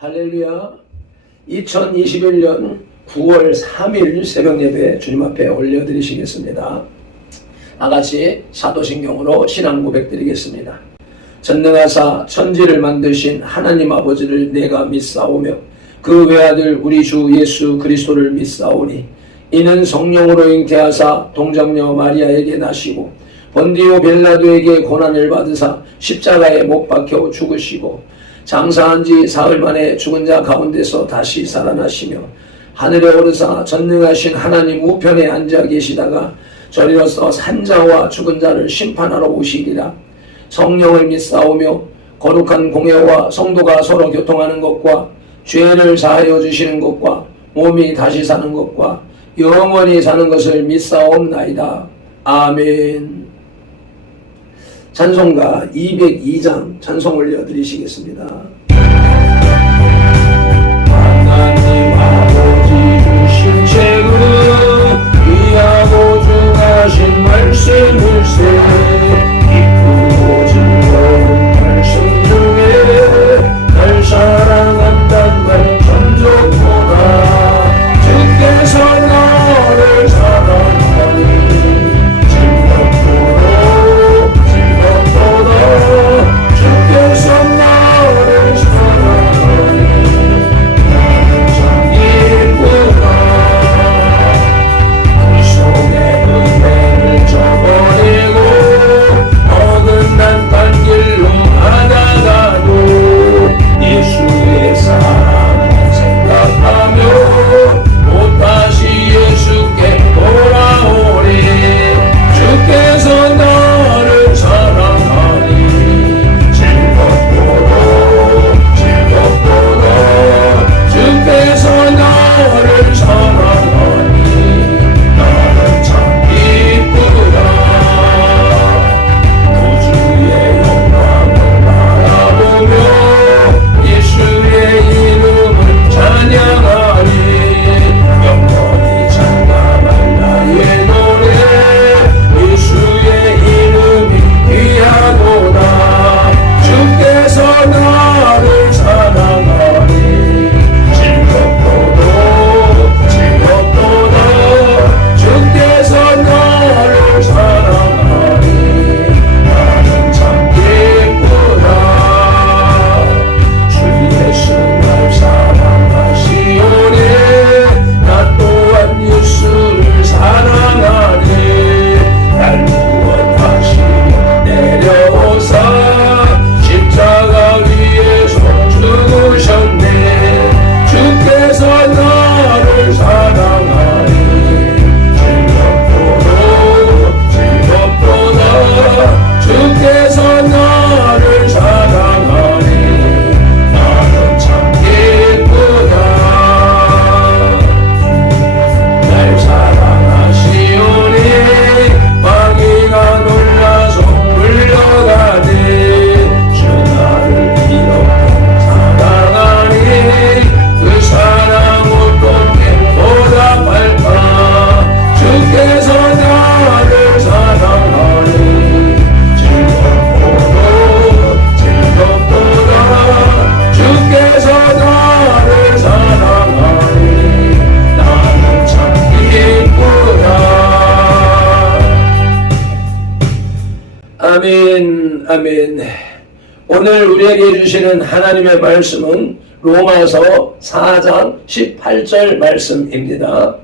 할렐루야. 2021년 9월 3일 새벽 예배 주님 앞에 올려드리시겠습니다. 다같이 사도신경으로 신앙 고백 드리겠습니다. 전능하사 천지를 만드신 하나님 아버지를 내가 믿사오며 그 외아들 우리 주 예수 그리스도를 믿사오니 이는 성령으로 잉태하사 동정녀 마리아에게 나시고 본디오 빌라도에게 고난을 받으사 십자가에 못 박혀 죽으시고 장사한 지 사흘 만에 죽은 자 가운데서 다시 살아나시며 하늘에 오르사 전능하신 하나님 우편에 앉아 계시다가 저리로서 산자와 죽은 자를 심판하러 오시리라. 성령을 믿사오며 거룩한 공예와 성도가 서로 교통하는 것과 죄를 사하여 주시는 것과 몸이 다시 사는 것과 영원히 사는 것을 믿사옵나이다. 아멘. 찬송가 202장 찬송 올려드리시겠습니다. 하나님 아버지 주신 책으로 귀하고 중하신 말씀을세 기쁘고 즐거운 말씀 중에 날 사랑한단 말 전적보다 주께서 너를 사랑하니 주께서 나를 사랑하니 나는 참 기쁘다. 그 속에 은혜를 저버리고 어긋난 딴 길로 가다가도 예수의 사랑을 생각하며 또 다시 예수께 돌아오리. 주께서 나를 사랑하니 주께서 나를 사랑하니 나는 참 기쁘다. 구주의 영광을 바라보며 예수의 이름을 찬양하니 영원히 찬양할 나의 노래 예수의 이름이 귀하도다. 주께서 나를 사랑하니 주께서 나를 사랑하니 나는 참 기쁘다. 주 예수 날 사랑하시오니 나 또한 예수를 사랑하니 날 구원하시며 내려오사 십자가 위에서 죽으셨네. 주께서 나를 사랑하니 주께서 나를 사랑하니 나는 참 기쁘다. 날 사랑하시오니 마귀가 놀라서 물러가니 주 나를 이렇게 사랑하니 그 사랑 어떻게 보답할까. 주께서 나를 사랑하니 주께서 나를 사랑하니 나는 참 기쁘다. 아멘. 아멘. 오늘 우리에게 주시는 하나님의 말씀은 로마서 4장 18절 말씀입니다.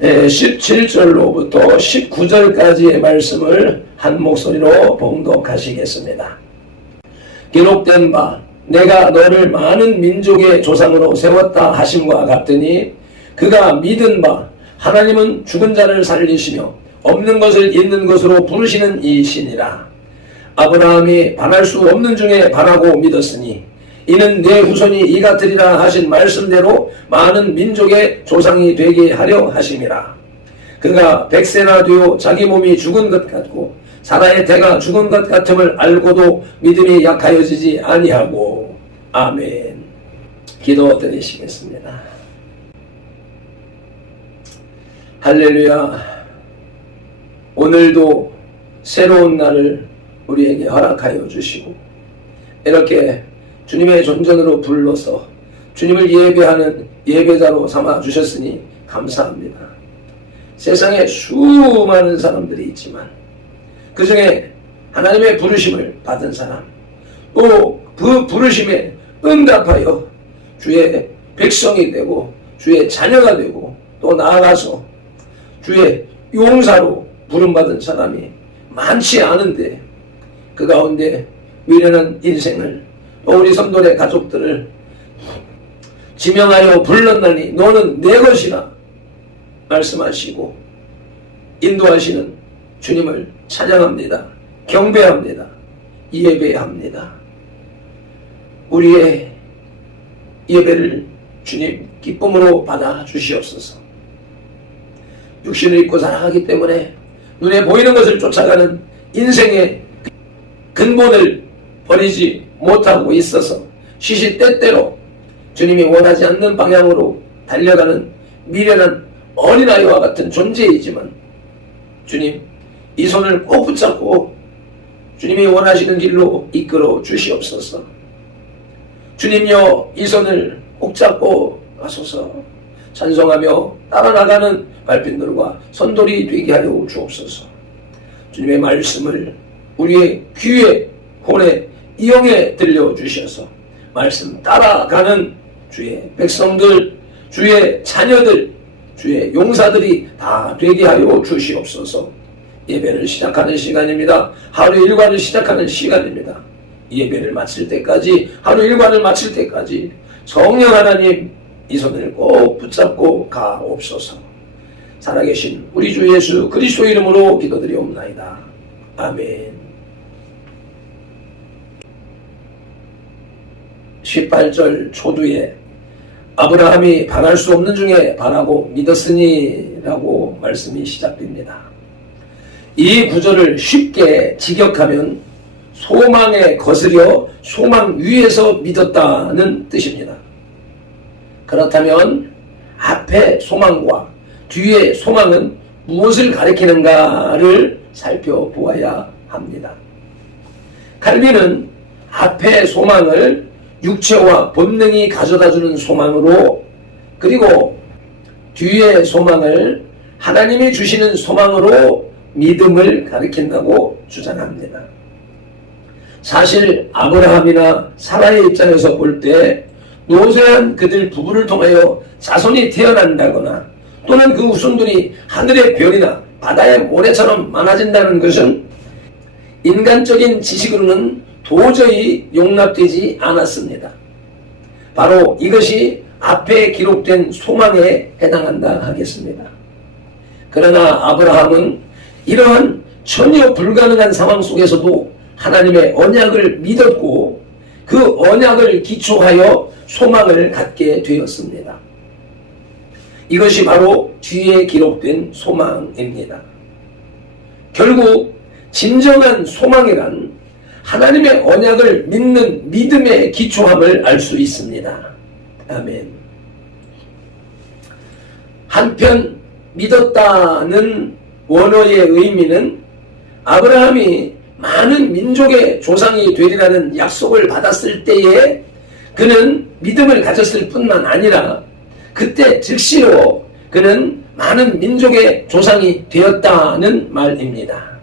17절로부터 19절까지의 말씀을 한 목소리로 봉독하시겠습니다. 기록된 바 내가 너를 많은 민족의 조상으로 세웠다 하심과 같으니 그가 믿은 바 하나님은 죽은 자를 살리시며 없는 것을 있는 것으로 부르시는 이시니라. 아브라함이 반할 수 없는 중에 반하고 믿었으니 이는 내 후손이 이 같으리라 하신 말씀대로 많은 민족의 조상이 되게 하려 하심이라. 그가 100세나 되어 자기 몸이 죽은 것 같고 사라의 태가 죽은 것 같음을 알고도 믿음이 약하여지지 아니하고. 아멘. 기도드리시겠습니다. 할렐루야. 오늘도 새로운 날을 우리에게 허락하여 주시고 이렇게 주님의 존전으로 불러서 주님을 예배하는 예배자로 삼아 주셨으니 감사합니다. 세상에 수많은 사람들이 있지만 그 중에 하나님의 부르심을 받은 사람, 또 그 부르심에 응답하여 주의 백성이 되고 주의 자녀가 되고 또 나아가서 주의 용사로 부름받은 사람이 많지 않은데 그 가운데 미련한 인생을 또 우리 성도의 가족들을 지명하여 불렀나니 너는 내 것이라 말씀하시고 인도하시는 주님을 찬양합니다. 경배합니다. 예배합니다. 우리의 예배를 주님 기쁨으로 받아 주시옵소서. 육신을 입고 살아가기 때문에 눈에 보이는 것을 쫓아가는 인생의 근본을 버리지 못하고 있어서 시시때때로 주님이 원하지 않는 방향으로 달려가는 미련한 어린아이와 같은 존재이지만 주님 이 손을 꼭 붙잡고 주님이 원하시는 길로 이끌어 주시옵소서. 주님여 이 손을 꼭 잡고 가소서. 찬송하며 따라 나가는 발핀들과 선돌이 되게 하여 주옵소서. 주님의 말씀을 우리의 귀에 혼에 이용해 들려주셔서 말씀 따라가는 주의 백성들, 주의 자녀들, 주의 용사들이 다 되게 하여 주시옵소서. 예배를 시작하는 시간입니다. 하루 일과를 시작하는 시간입니다. 예배를 마칠 때까지, 하루 일과를 마칠 때까지 성령 하나님 이 손을 꼭 붙잡고 가옵소서. 살아계신 우리 주 예수 그리스도 이름으로 기도드리옵나이다. 아멘. 18절 초두에 아브라함이 바랄 수 없는 중에 바라고 믿었으니 라고 말씀이 시작됩니다. 이 구절을 쉽게 직역하면 소망에 거스려 소망 위에서 믿었다는 뜻입니다. 그렇다면 앞에 소망과 뒤에 소망은 무엇을 가리키는가를 살펴보아야 합니다. 칼빈은 앞에 소망을 육체와 본능이 가져다주는 소망으로, 그리고 뒤에 소망을 하나님이 주시는 소망으로 믿음을 가리킨다고 주장합니다. 사실 아브라함이나 사라의 입장에서 볼 때 노쇠한 그들 부부를 통하여 자손이 태어난다거나 또는 그 후손들이 하늘의 별이나 바다의 모래처럼 많아진다는 것은 인간적인 지식으로는 도저히 용납되지 않았습니다. 바로 이것이 앞에 기록된 소망에 해당한다 하겠습니다. 그러나 아브라함은 이러한 전혀 불가능한 상황 속에서도 하나님의 언약을 믿었고 그 언약을 기초하여 소망을 갖게 되었습니다. 이것이 바로 뒤에 기록된 소망입니다. 결국 진정한 소망이란 하나님의 언약을 믿는 믿음의 기초함을 알 수 있습니다. 아멘. 한편 믿었다는 원어의 의미는 아브라함이 많은 민족의 조상이 되리라는 약속을 받았을 때에 그는 믿음을 가졌을 뿐만 아니라 그때 즉시로 그는 많은 민족의 조상이 되었다는 말입니다.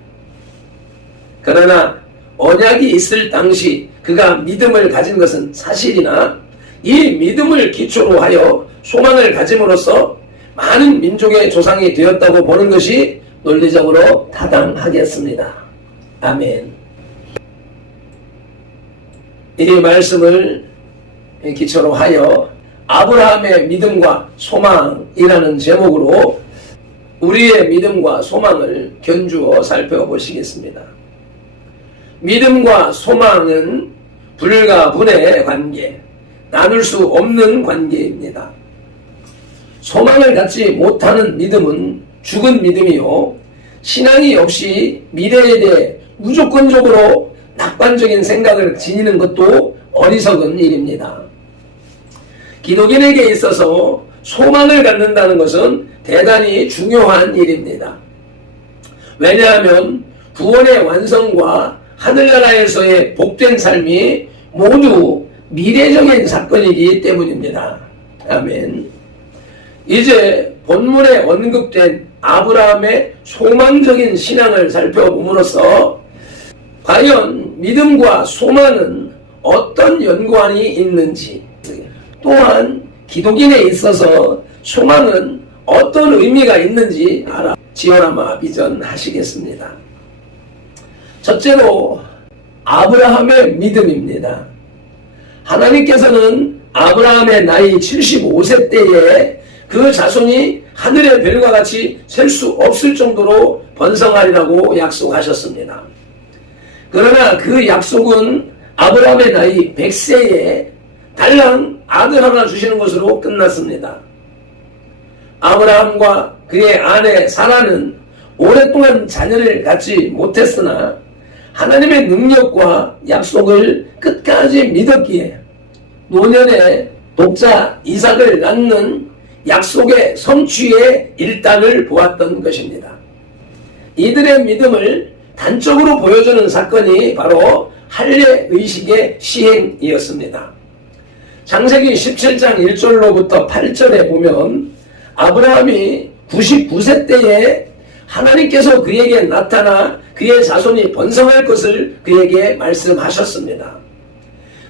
그러나 언약이 있을 당시 그가 믿음을 가진 것은 사실이나 이 믿음을 기초로 하여 소망을 가짐으로써 많은 민족의 조상이 되었다고 보는 것이 논리적으로 타당하겠습니다. 아멘. 이 말씀을 기초로 하여 아브라함의 믿음과 소망이라는 제목으로 우리의 믿음과 소망을 견주어 살펴보시겠습니다. 믿음과 소망은 불과 분의 관계, 나눌 수 없는 관계입니다. 소망을 갖지 못하는 믿음은 죽은 믿음이요, 신앙이 없이 미래에 대해 무조건적으로 낙관적인 생각을 지니는 것도 어리석은 일입니다. 기독인에게 있어서 소망을 갖는다는 것은 대단히 중요한 일입니다. 왜냐하면 구원의 완성과 하늘나라에서의 복된 삶이 모두 미래적인 사건이기 때문입니다. 아멘. 이제 본문에 언급된 아브라함의 소망적인 신앙을 살펴봄으로써 과연 믿음과 소망은 어떤 연관이 있는지, 또한 기독인에 있어서 소망은 어떤 의미가 있는지 알아 지어라마 비전하시겠습니다. 첫째로 아브라함의 믿음입니다. 하나님께서는 아브라함의 나이 75세 때에 그 자손이 하늘의 별과 같이 셀 수 없을 정도로 번성하리라고 약속하셨습니다. 그러나 그 약속은 아브라함의 나이 100세에 달랑 아들 하나 주시는 것으로 끝났습니다. 아브라함과 그의 아내 사라는 오랫동안 자녀를 갖지 못했으나 하나님의 능력과 약속을 끝까지 믿었기에 노년에 독자 이삭을 낳는 약속의 성취의 일단을 보았던 것입니다. 이들의 믿음을 단적으로 보여주는 사건이 바로 할례 의식의 시행이었습니다. 창세기 17장 1절로부터 8절에 보면 아브라함이 99세 때에 하나님께서 그에게 나타나 그의 자손이 번성할 것을 그에게 말씀하셨습니다.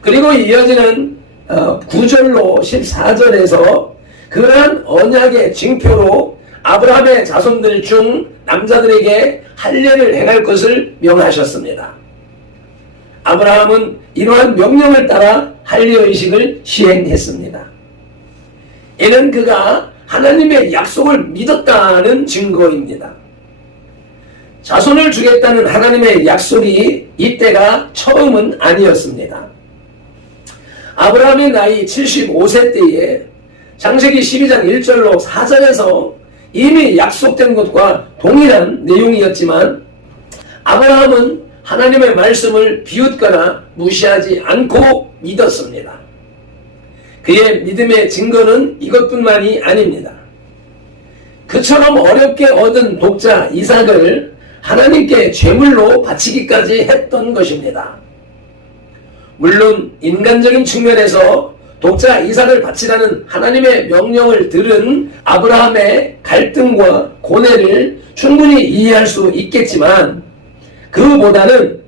그리고 이어지는 9절로 14절에서 그러한 언약의 징표로 아브라함의 자손들 중 남자들에게 할례를 행할 것을 명하셨습니다. 아브라함은 이러한 명령을 따라 할례의식을 시행했습니다. 이는 그가 하나님의 약속을 믿었다는 증거입니다. 자손을 주겠다는 하나님의 약속이 이때가 처음은 아니었습니다. 아브라함의 나이 75세 때에 창세기 12장 1절로 4절에서 이미 약속된 것과 동일한 내용이었지만 아브라함은 하나님의 말씀을 비웃거나 무시하지 않고 믿었습니다. 그의 믿음의 증거는 이것뿐만이 아닙니다. 그처럼 어렵게 얻은 독자 이삭을 하나님께 제물로 바치기까지 했던 것입니다. 물론 인간적인 측면에서 독자 이삭을 바치라는 하나님의 명령을 들은 아브라함의 갈등과 고뇌를 충분히 이해할 수 있겠지만 그보다는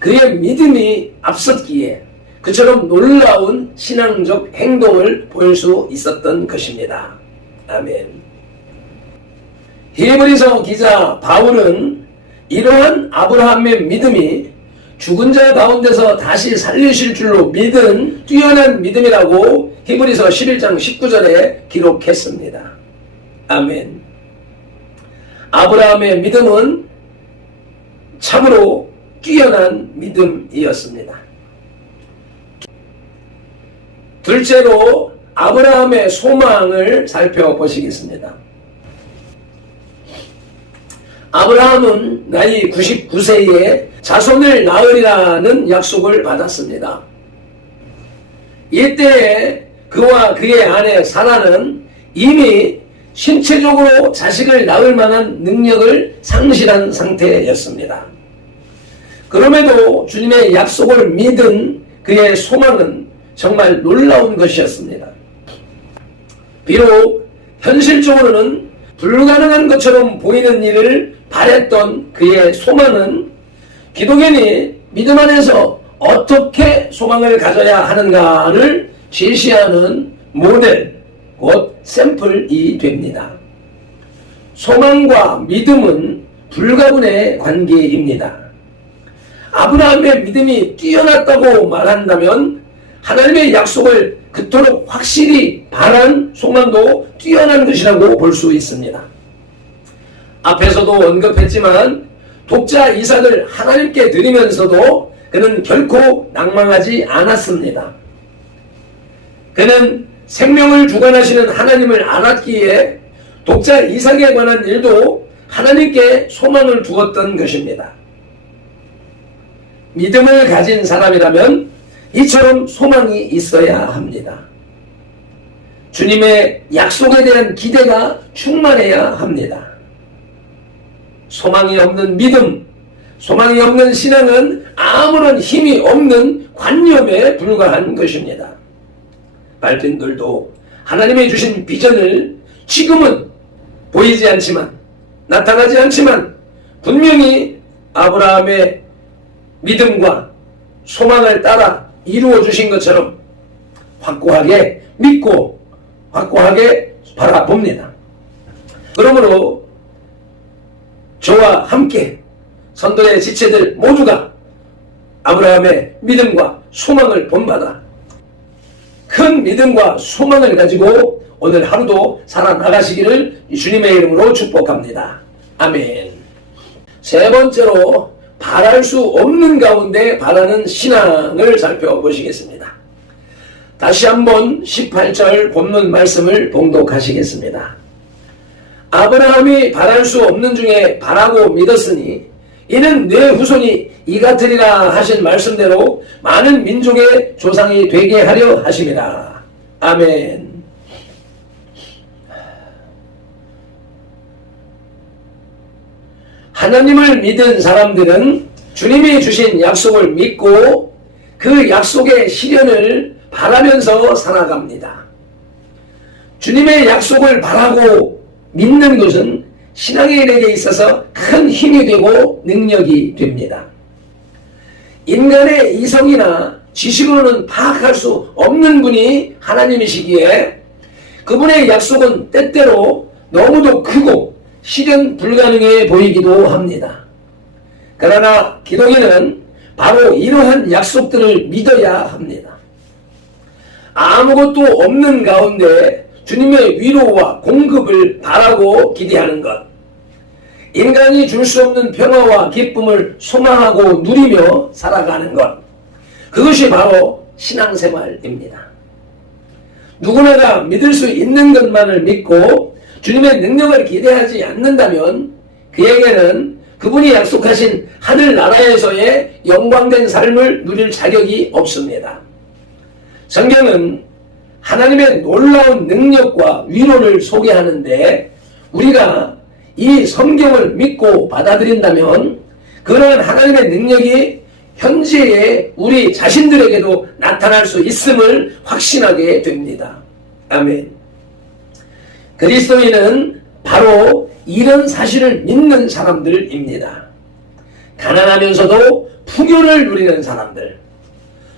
그의 믿음이 앞섰기에 그처럼 놀라운 신앙적 행동을 보일 수 있었던 것입니다. 아멘. 히브리서 기자 바울은 이러한 아브라함의 믿음이 죽은 자 가운데서 다시 살리실 줄로 믿은 뛰어난 믿음이라고 히브리서 11장 19절에 기록했습니다. 아멘. 아브라함의 믿음은 참으로 뛰어난 믿음이었습니다. 둘째로 아브라함의 소망을 살펴보시겠습니다. 아브라함은 나이 99세에 자손을 낳으리라는 약속을 받았습니다. 이때에 그와 그의 아내 사라는 이미 신체적으로 자식을 낳을 만한 능력을 상실한 상태였습니다. 그럼에도 주님의 약속을 믿은 그의 소망은 정말 놀라운 것이었습니다. 비록 현실적으로는 불가능한 것처럼 보이는 일을 바랬던 그의 소망은 기독인이 믿음 안에서 어떻게 소망을 가져야 하는가를 제시하는 모델, 곧 샘플이 됩니다. 소망과 믿음은 불가분의 관계입니다. 아브라함의 믿음이 뛰어났다고 말한다면 하나님의 약속을 그토록 확실히 바란 소망도 뛰어난 것이라고 볼 수 있습니다. 앞에서도 언급했지만 독자 이삭을 하나님께 드리면서도 그는 결코 낭망하지 않았습니다. 그는 생명을 주관하시는 하나님을 알았기에 독자 이삭에 관한 일도 하나님께 소망을 두었던 것입니다. 믿음을 가진 사람이라면 이처럼 소망이 있어야 합니다. 주님의 약속에 대한 기대가 충만해야 합니다. 소망이 없는 믿음, 소망이 없는 신앙은 아무런 힘이 없는 관념에 불과한 것입니다. 발진들도 하나님이 주신 비전을 지금은 보이지 않지만, 나타나지 않지만 분명히 아브라함의 믿음과 소망을 따라 이루어 주신 것처럼 확고하게 믿고 확고하게 바라봅니다. 그러므로 저와 함께 선도의 지체들 모두가 아브라함의 믿음과 소망을 본받아 큰 믿음과 소망을 가지고 오늘 하루도 살아나가시기를 주님의 이름으로 축복합니다. 아멘. 세 번째로 바랄 수 없는 가운데 바라는 신앙을 살펴보시겠습니다. 다시 한번 18절 본문 말씀을 봉독하시겠습니다. 아브라함이 바랄 수 없는 중에 바라고 믿었으니 이는 내 후손이 이같으리라 하신 말씀대로 많은 민족의 조상이 되게 하려 하심이라. 아멘. 하나님을 믿은 사람들은 주님이 주신 약속을 믿고 그 약속의 실현을 바라면서 살아갑니다. 주님의 약속을 바라고 믿는 것은 신앙의 일에게 있어서 큰 힘이 되고 능력이 됩니다. 인간의 이성이나 지식으로는 파악할 수 없는 분이 하나님이시기에 그분의 약속은 때때로 너무도 크고 실현 불가능해 보이기도 합니다. 그러나 기독인은 바로 이러한 약속들을 믿어야 합니다. 아무것도 없는 가운데 주님의 위로와 공급을 바라고 기대하는 것, 인간이 줄 수 없는 평화와 기쁨을 소망하고 누리며 살아가는 것, 그것이 바로 신앙생활입니다. 누구나가 믿을 수 있는 것만을 믿고 주님의 능력을 기대하지 않는다면 그에게는 그분이 약속하신 하늘나라에서의 영광된 삶을 누릴 자격이 없습니다. 성경은 하나님의 놀라운 능력과 위로를 소개하는데 우리가 이 성경을 믿고 받아들인다면 그러한 하나님의 능력이 현재의 우리 자신들에게도 나타날 수 있음을 확신하게 됩니다. 아멘. 그리스도인은 바로 이런 사실을 믿는 사람들입니다. 가난하면서도 풍요를 누리는 사람들,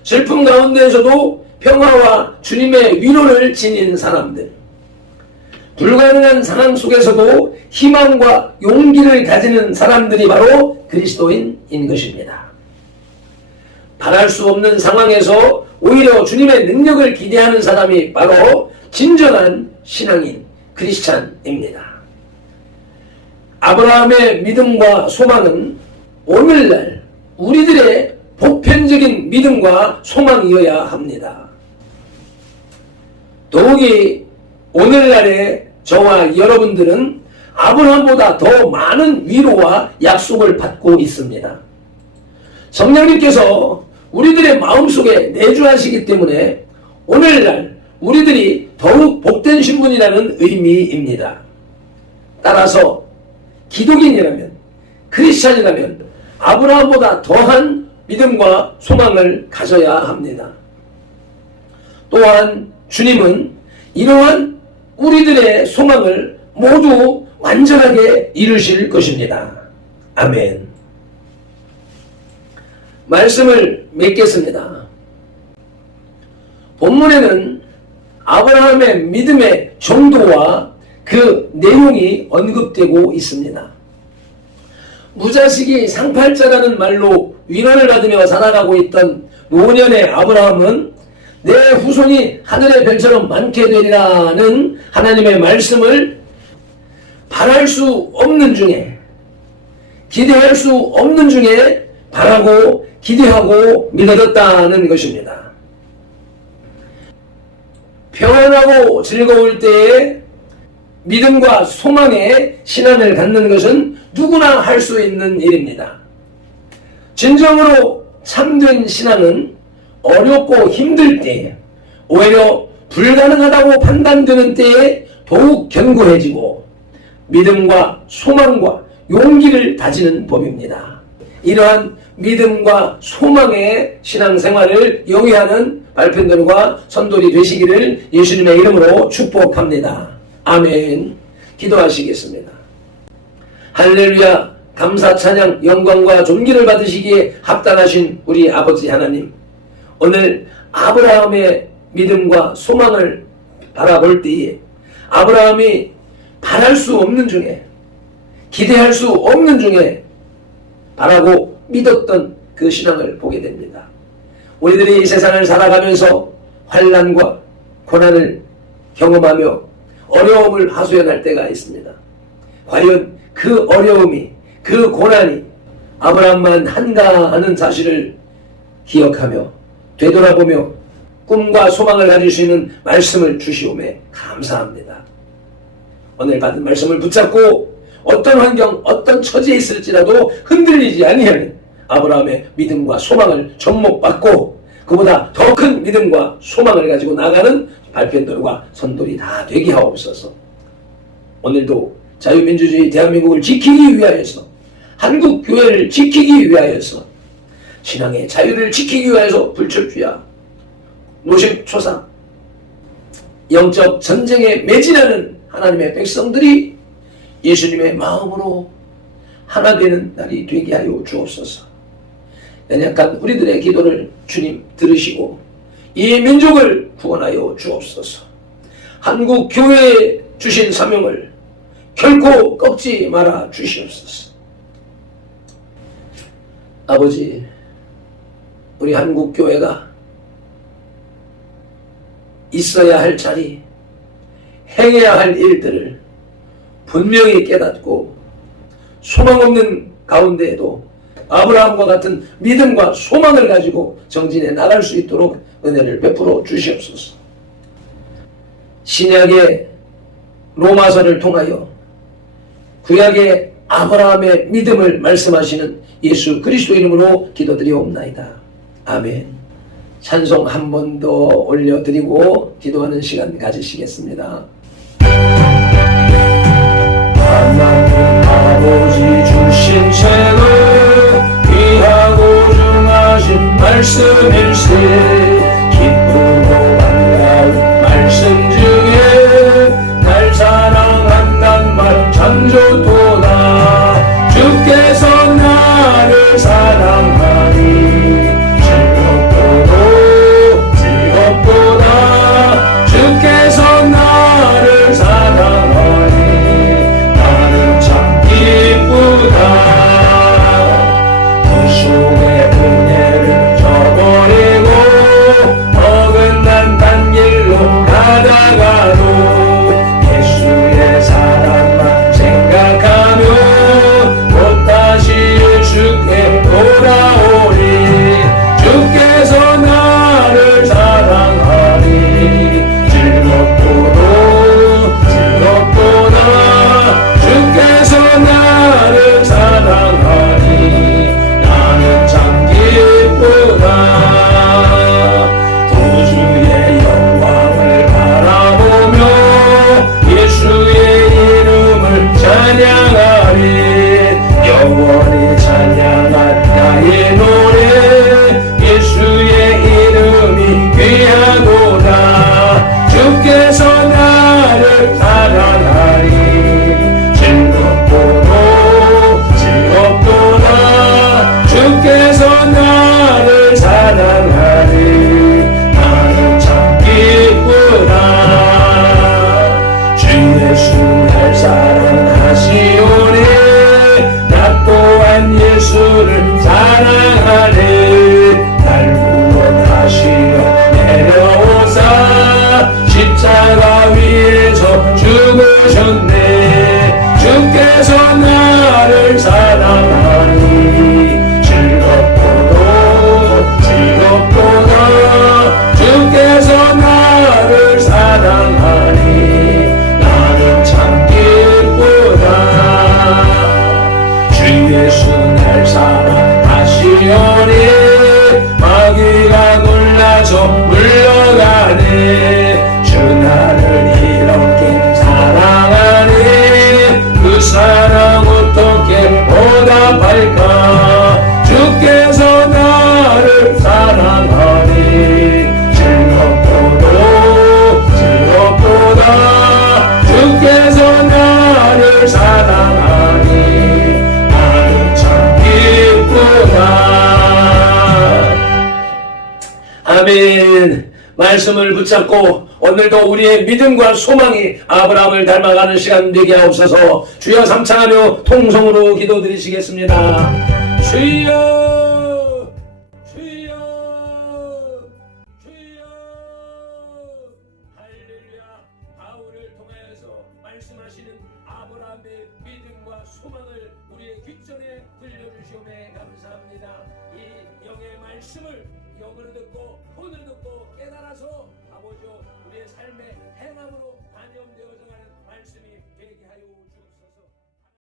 슬픔 가운데에서도 평화와 주님의 위로를 지닌 사람들, 불가능한 상황 속에서도 희망과 용기를 가지는 사람들이 바로 그리스도인인 것입니다. 바랄 수 없는 상황에서 오히려 주님의 능력을 기대하는 사람이 바로 진정한 신앙인, 크리스찬입니다. 아브라함의 믿음과 소망은 오늘날 우리들의 보편적인 믿음과 소망이어야 합니다. 더욱이 오늘날의 저와 여러분들은 아브라함보다 더 많은 위로와 약속을 받고 있습니다. 성령님께서 우리들의 마음속에 내주하시기 때문에 오늘날 우리들이 더욱 복된 신분이라는 의미입니다. 따라서 기독인이라면, 크리스찬이라면 아브라함보다 더한 믿음과 소망을 가져야 합니다. 또한 주님은 이러한 우리들의 소망을 모두 완전하게 이루실 것입니다. 아멘. 말씀을 맺겠습니다. 본문에는 아브라함의 믿음의 정도와 그 내용이 언급되고 있습니다. 무자식이 상팔자라는 말로 위로를 받으며 살아가고 있던 노년의 아브라함은 내 후손이 하늘의 별처럼 많게 되리라는 하나님의 말씀을 바랄 수 없는 중에, 기대할 수 없는 중에 바라고 기대하고 믿어졌다는 것입니다. 평안하고 즐거울 때에 믿음과 소망의 신앙을 갖는 것은 누구나 할 수 있는 일입니다. 진정으로 참된 신앙은 어렵고 힘들 때에, 오히려 불가능하다고 판단되는 때에 더욱 견고해지고 믿음과 소망과 용기를 다지는 법입니다. 이러한 믿음과 소망의 신앙생활을 영위하는 발편들과 선돌이 되시기를 예수님의 이름으로 축복합니다. 아멘. 기도하시겠습니다. 할렐루야. 감사 찬양 영광과 존귀를 받으시기에 합당하신 우리 아버지 하나님, 오늘 아브라함의 믿음과 소망을 바라볼 때에 아브라함이 바랄 수 없는 중에, 기대할 수 없는 중에 바라고 믿었던 그 신앙을 보게 됩니다. 우리들이 이 세상을 살아가면서 환난과 고난을 경험하며 어려움을 하소연할 때가 있습니다. 과연 그 어려움이, 그 고난이 아브라함만 한가 하는 사실을 기억하며 되돌아보며 꿈과 소망을 가질 수 있는 말씀을 주시오매 감사합니다. 오늘 받은 말씀을 붙잡고 어떤 환경, 어떤 처지에 있을지라도 흔들리지 아니하는 아브라함의 믿음과 소망을 접목받고 그보다 더 큰 믿음과 소망을 가지고 나가는 발편들과 선돌이 다 되게 하옵소서. 오늘도 자유민주주의 대한민국을 지키기 위하여서, 한국 교회를 지키기 위하여서, 신앙의 자유를 지키기 위하여서 불철주야, 노심초사, 영적 전쟁에 매진하는 하나님의 백성들이 예수님의 마음으로 하나 되는 날이 되게 하여 주옵소서. 연약한 우리들의 기도를 주님 들으시고 이 민족을 구원하여 주옵소서. 한국 교회에 주신 사명을 결코 꺾지 말아 주시옵소서. 아버지, 우리 한국 교회가 있어야 할 자리, 행해야 할 일들을 분명히 깨닫고 소망 없는 가운데에도 아브라함과 같은 믿음과 소망을 가지고 정진해 나갈 수 있도록 은혜를 베풀어 주시옵소서. 신약의 로마서를 통하여 구약의 아브라함의 믿음을 말씀하시는 예수 그리스도 이름으로 기도드리옵나이다. 아멘. 찬송 한 번 더 올려드리고 기도하는 시간 가지시겠습니다. 하나님 아버지 주신 책을 귀하고 중하신 말씀일세, 기쁘고 반가운 말씀 중에 날 사랑한단 말 참 좋도다. 주께서 나를 사랑하니 즐겁도다. 주께서 나를 사랑하니 나는 참 기쁘다. 그 속에 은혜를 저버리고 어긋난 딴 길로 가다가도 예수의 사랑만 생각하며 곧 다시 예수께 돌아오리. 주께서 나를 사랑하니 즐겁도다. 주께서 나를 사랑하니 나는 참 기쁘다. 구주의 영광을 바라보 아멘. 말씀을 붙잡고 오늘도 우리의 믿음과 소망이 아브라함을 닮아가는 시간 되게 하옵소서. 주여 삼창하며 통성으로 기도드리시겠습니다. 주여, 주여, 주여. 할렐루야. 바울을 통하여서 말씀하시는 아브라함의 믿음과 소망을 우리의 귓전에 들려주시오매 감사합니다. 이 영의 말씀을 영으로 듣고 본으로 듣고 깨달아서 아버지여 우리의 삶의 행함으로 반영되어져 가는 말씀이 되게 하여 주옵소서.